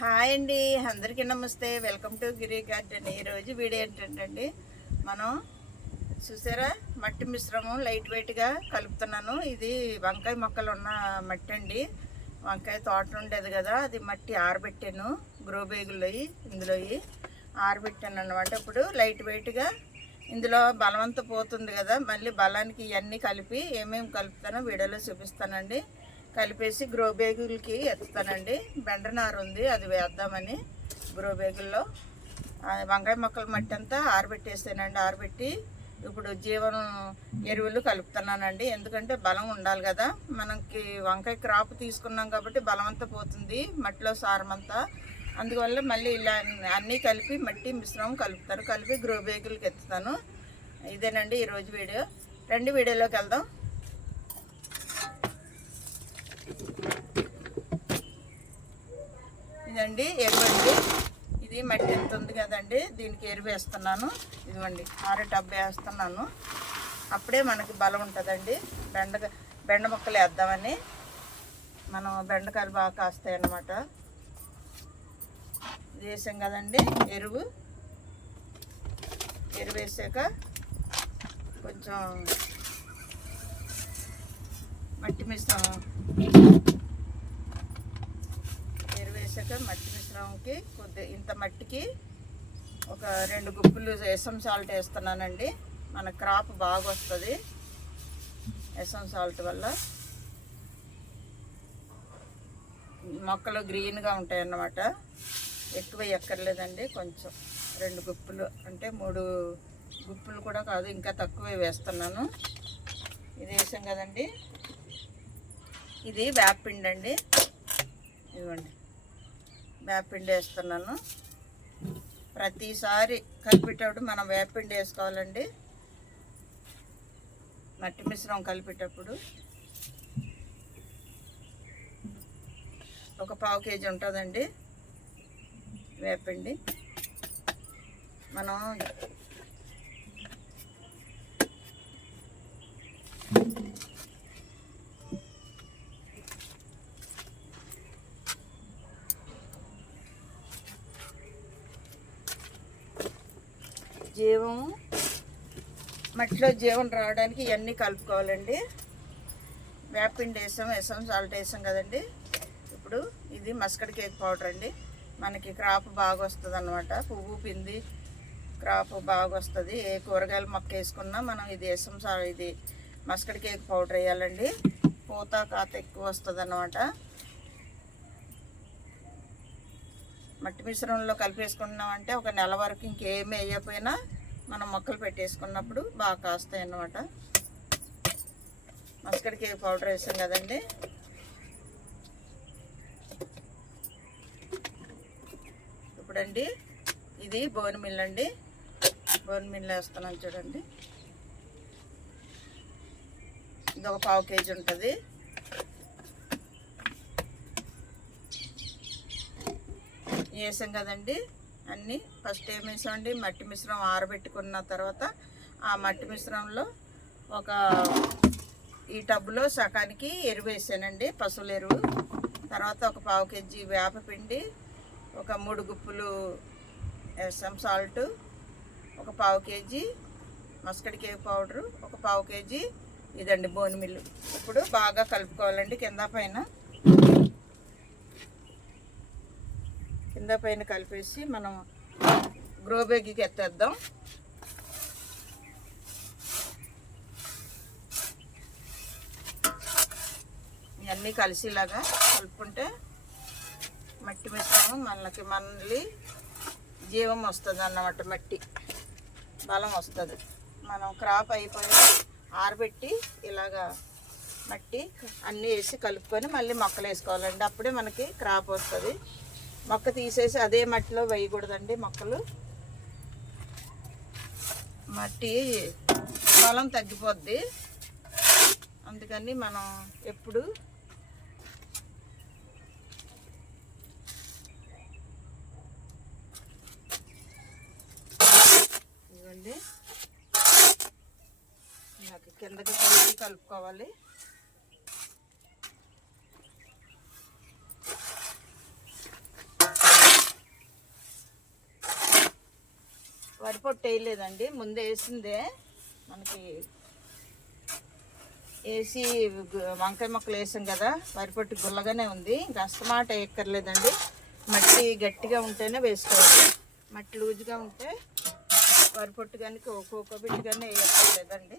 Hi అండి, అందరికీ నమస్తే. Welcome to Giri garden. ఈరోజు వీడియో ఏంటంటే మనం చూసారా మట్టి మిశ్రమం లైట్ వెయిట్గా కలుపుతున్నాను. ఇది వంకాయ మొక్కలు ఉన్న మట్టి అండి. వంకాయ తోట ఉండేది కదా, అది మట్టి ఆరబెట్టాను. గ్రో బ్యాగుల్లో ఇందులో ఆరబెట్టాను అన్నమాట. ఇప్పుడు లైట్ వెయిట్గా ఇందులో బలవంత పోతుంది కదా, మళ్ళీ బలానికి ఇవన్నీ కలిపి ఏమేమి కలుపుతానో వీడియోలో చూపిస్తానండి. కలిపేసి గ్రో బ్యాగులకి ఎత్తుతానండి. బెండనారు ఉంది, అది వేద్దామని గ్రో బ్యాగుల్లో. వంకాయ మొక్కల మట్టి అంతా ఆరబెట్టేసానండి. ఆరబెట్టి ఇప్పుడు జీవనం ఎరువులు కలుపుతున్నానండి. ఎందుకంటే బలం ఉండాలి కదా, మనకి వంకాయ క్రాప్ తీసుకున్నాం కాబట్టి బలమంతా పోతుంది మట్టిలో సారమంతా. అందువల్ల మళ్ళీ ఇలా అన్నీ కలిపి మట్టి మిశ్రమం కలుపుతాను. కలిపి గ్రో బ్యాగులకి ఎత్తుతాను. ఇదేనండి ఈరోజు వీడియో. రెండు వీడియోలోకి వెళ్దాం. ఇదండి ఎరువండి. ఇది మట్టి ఎంత ఉంది కదండి, దీనికి ఎరువు వేస్తున్నాను. ఇదిగోండి 6 టబ్బు వేస్తున్నాను. అప్పుడే మనకి బలం ఉంటుందండి. బెండ మొక్కలు వేద్దామని. మనం బెండకాయలు బాగా కాస్తాయి అన్నమాట. ఇది వేసాం కదండి ఎరువు. వేసాక కొంచెం మట్టి మిశ్రమం మట్టి మిశ్రమంకి ఇంత మట్టికి ఒక 2 గుప్పులు ఎసమ్ సాల్ట్ వేస్తున్నానండి. మన క్రాప్ బాగా వస్తుంది ఎసమ్ సాల్ట్ వల్ల. మొక్కలు గ్రీన్గా ఉంటాయి అన్నమాట. ఎక్కువ ఎక్కర్లేదండి, కొంచెం 2 గుప్పులు అంటే 3 గుప్పులు కూడా కాదు, ఇంకా తక్కువే వేస్తున్నాను. ఇది వేసాం కదండి. ఇది వేపపిండి అండి. ఇదిగోండి వేపపిండి వేస్తున్నాను. ప్రతిసారి కలిపేటప్పుడు మనం వేపపిండి వేసుకోవాలండి. మట్టి మిశ్రమం కలిపేటప్పుడు ఒక 1/4 కేజీ ఉంటుందండి వేపపిండి. మనం మట్టిలో జీవం రావడానికి ఇవన్నీ కలుపుకోవాలండి. వేపపిండి వేసాం, ఎసమ్ సాల్ట్ వేసాం కదండి. ఇప్పుడు ఇది మస్కడ్ కేక్ పౌడర్ అండి. మనకి క్రాప్ బాగా వస్తుంది అన్నమాట. పువ్వు పిండి క్రాప్ బాగా వస్తుంది. ఏ కూరగాయల మొక్క వేసుకున్నా మనం ఇది ఇది మస్కడ్ కేక్ పౌడర్ వేయాలండి. పూత కాత ఎక్కువ వస్తుంది అన్నమాట. మట్టి మిశ్రమంలో కలిపేసుకున్నామంటే ఒక నెల వరకు ఇంకేమీ వేయకపోయినా మనం మొక్కలు పెట్టేసుకున్నప్పుడు బాగా కాస్తాయి అన్నమాట. మస్కడ్ కేక్ పౌడర్ వేసాం కదండి. ఇప్పుడండి ఇది బోన్ మిల్ అండి. బోన్ మిల్ వేస్తున్నాను చూడండి. ఇది ఒక 1/4 కేజీ ఉంటుంది. వేసాం కదండి అన్నీ. ఫస్ట్ ఏం వేసామండి, మట్టి మిశ్రమం ఆరబెట్టుకున్న తర్వాత ఆ మట్టి మిశ్రమంలో ఈ టబ్బులో సగానికి ఎరువు వేసానండి, పశువుల ఎరువు. తర్వాత ఒక 1/4 కేజీ వేపపిండి, ఒక 3 గుప్పులు ఎసమ్ సాల్ట్, ఒక 1/4 కేజీ మస్కడ్ కేక్ పౌడరు, ఒక 1/4 కేజీ ఇదండి బోన్ మిల్లు. ఇప్పుడు బాగా కలుపుకోవాలండి. కింద పైన కలిపేసి మనం గ్రో బ్యాగ్కి ఎత్తేద్దాం. ఇవన్నీ కలిసిలాగా కలుపుకుంటే మట్టి మిశ్రమం మళ్ళీ జీవం వస్తుంది అన్నమాట. మట్టి బలం వస్తుంది. మనం క్రాప్ అయిపోయి ఆరబెట్టి ఇలాగా మట్టి అన్నీ వేసి కలుపుకొని మళ్ళీ మొక్కలు వేసుకోవాలండి. అప్పుడే మనకి క్రాప్ వస్తుంది. మొక్క తీసేసి అదే మట్టిలో వేయకూడదండి మొక్కలు. మట్టి బలం తగ్గిపోద్ది. అందుకని మనం ఎప్పుడు ఇవ్వండి నాకు కిందకి కలుపుకోవాలి. వరిపొట్టు వేయలేదండి, ముందు వేసిందే. మనకి వేసి వంకాయ మొక్కలు వేసాం కదా, వరిపొట్టు గుల్లగానే ఉంది. ఇంకా అస్తమాట ఎక్కర్లేదండి. మట్టి గట్టిగా ఉంటేనే వేసుకోవాలి. మట్టి లూజుగా ఉంటే వరిపొట్టు కానీ ఒక్కొక్క బిట్టు కానీ వేయక్కర్లేదండి.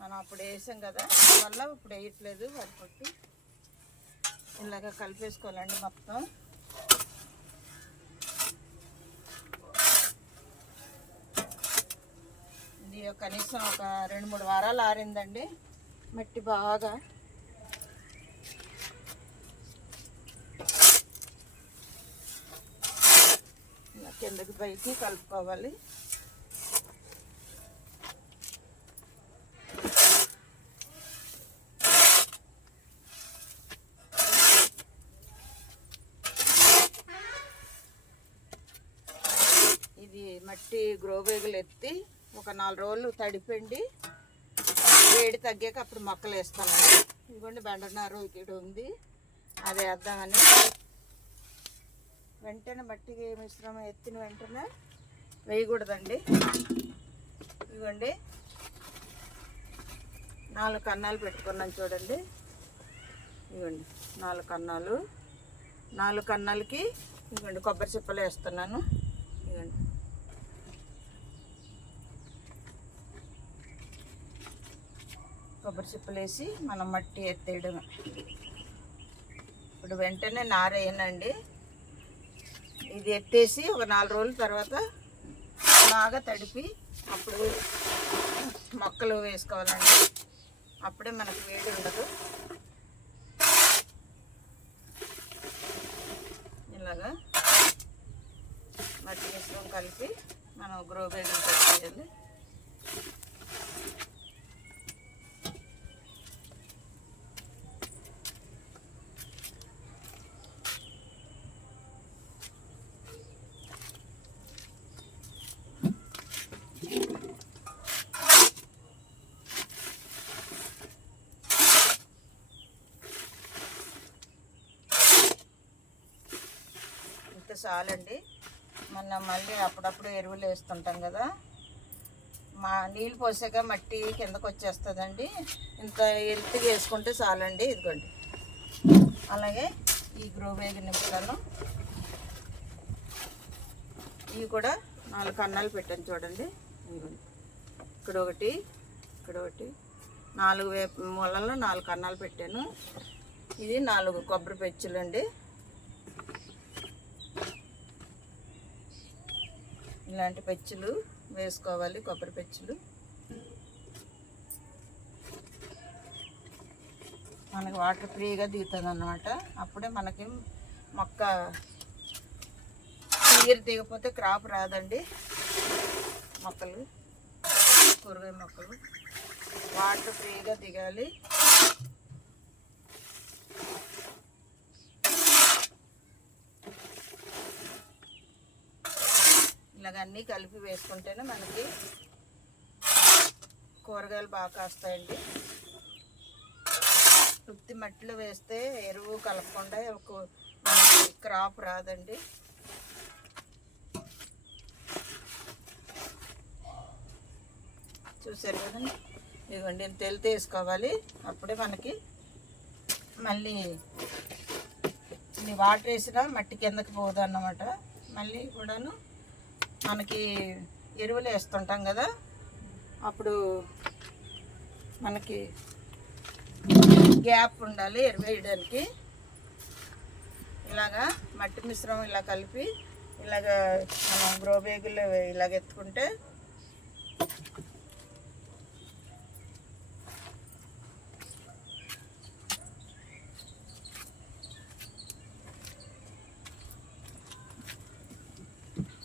మనం అప్పుడు వేసాం కదా, అందువల్ల ఇప్పుడు వేయట్లేదు వరిపొట్టు. ఇలాగ కలిపేసుకోవాలండి మొత్తం. ఇది కనీసం ఒక 2-3 వారాలు ఆరిందండి. మట్టి బాగా ఇలా కిందకి పైకి కలుపుకోవాలి. ఇది మట్టి గ్రోబేగులు ఎత్తి ఒక 4 రోజులు తడిపండి, వేడి తగ్గాక అప్పుడు మొక్కలు వేస్తానండి. ఇదిగోండి బెండనారు ఇక్కడ ఉంది, అది వేద్దామని. వెంటనే మట్టి మిశ్రమం ఎత్తిన వెంటనే వేయకూడదండి. ఇదిగోండి 4 కన్నాలు పెట్టుకున్నాను చూడండి. ఇదిగోండి 4 కన్నాలు. 4 కన్నాలకి ఇదిగోండి కొబ్బరి చిప్పలు వేస్తున్నాను. ఇదిగోండి కొబ్బరి చిప్పలు వేసి మనం మట్టి ఎత్తేయడం. ఇప్పుడు వెంటనే నారేయనండి. ఇది ఎత్తేసి ఒక 4 రోజుల తర్వాత బాగా తడిపి అప్పుడు మొక్కలు వేసుకోవాలండి. అప్పుడే మనకు వేడి ఉండదు. ఇలాగా మట్టి మిశ్రమం కలిపి మనం గ్రో బ్యాగులు పెట్టేయాలి. చాలండి. మనం మళ్ళీ అప్పుడప్పుడు ఎరువులు వేస్తుంటాం కదా, మా నీళ్ళు పోసాక మట్టి కిందకు వచ్చేస్తుందండి. ఇంత ఎత్తుగా వేసుకుంటే చాలండి. ఇదిగోండి అలాగే ఈ గ్రో బ్యాగ్ నింపుతాను. ఇవి కూడా 4 కన్నాలు పెట్టాను చూడండి. ఇదిగోండి ఇక్కడ ఒకటి, ఇక్కడ ఒకటి, 4 మూలల్లో 4 కన్నాలు పెట్టాను. ఇది 4 కొబ్బరి పెచ్చులు అండి. ఇలాంటి పెచ్చులు వేసుకోవాలి, కొబ్బరి పెచ్చులు. మనకి వాటర్ ఫ్రీగా దిగుతుంది అన్నమాట. అప్పుడే మనకి మొక్క నీరు దిగపోతే క్రాప్ రాదండి. మొక్కలు, కూరగాయ మొక్కలు వాటర్ ఫ్రీగా దిగాలి. ఇలాగ అన్నీ కలిపి వేసుకుంటేనే మనకి కూరగాయలు బాగా కాస్తాయండి. ఉత్తి మట్టిలో వేస్తే ఎరువు కలపకుండా మనకి క్రాప్ రాదండి. చూసారు కదండి. ఇదిగోండి తెలితే వేసుకోవాలి. అప్పుడే మనకి మళ్ళీ వాటర్ వేసినా మట్టి కిందకి పోదు అన్నమాట. మళ్ళీ కూడాను మనకి ఎరువులు వేస్తుంటాం కదా, అప్పుడు మనకి గ్యాప్ ఉండాలి ఎరువు వేయడానికి. ఇలాగా మట్టి మిశ్రమం ఇలా కలిపి ఇలాగ మనం గ్రో బ్యాగులు ఇలాగ ఎత్తుకుంటే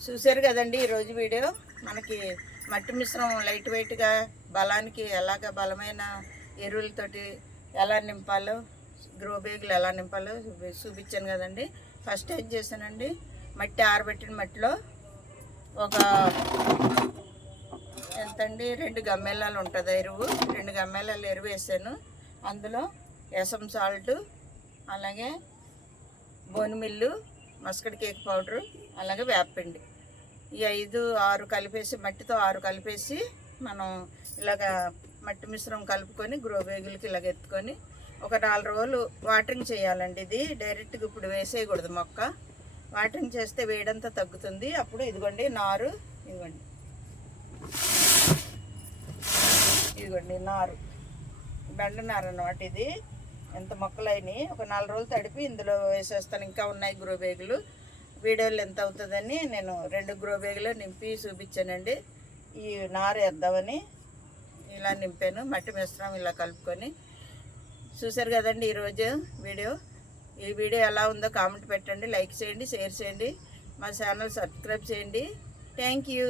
చూసారు కదండి ఈరోజు వీడియో. మనకి మట్టి మిశ్రమం లైట్ వెయిట్గా బలానికి ఎలాగ బలమైన ఎరువులతోటి ఎలా నింపాలో, గ్రో బ్యాగులు ఎలా నింపాలో చూపించాను కదండి. ఫస్ట్ ఏం చేశానండి, మట్టి ఆరబెట్టిన మట్టిలో ఒక ఎంతండి 2 గమ్మేళాలు ఉంటుంది ఎరువు, 2 గమ్మేళాలు ఎరువు వేసాను. అందులో ఎసమ్ సాల్ట్, అలాగే బోన్ మిల్లు, మస్కడ్ కేక్ పౌడరు, అలాగే వేపపిండి ఈ 5, 6 కలిపేసి మట్టితో 6 కలిపేసి మనం ఇలాగ మట్టి మిశ్రమం కలుపుకొని గ్రో బ్యాగులకి ఇలాగ ఎత్తుకొని ఒక 4 రోజులు వాటరింగ్ చేయాలండి. ఇది డైరెక్ట్గా ఇప్పుడు వేసేయకూడదు మొక్క. వాటరింగ్ చేస్తే వేడంతా తగ్గుతుంది. అప్పుడు ఇదిగోండి నారు, ఇదిగోండి నారు, బెండ నారు అన్నమాట. ఇది ఎంత మొక్కలైనవి. ఒక 4 రోజులు తడిపి ఇందులో వేసేస్తాను. ఇంకా ఉన్నాయి గ్రో బ్యాగులు. వీడియోలు ఎంత అవుతుందని నేను 2 గ్రో బ్యాగులు నింపి చూపించానండి. ఈ నారు వేద్దామని ఇలా నింపాను. మట్టి మిశ్రమం ఇలా కలుపుకొని. చూశారు కదండి ఈరోజు వీడియో. ఈ వీడియో ఎలా ఉందో కామెంట్ పెట్టండి, లైక్ చేయండి, షేర్ చేయండి, మా ఛానల్ సబ్స్క్రైబ్ చేయండి. Thank you.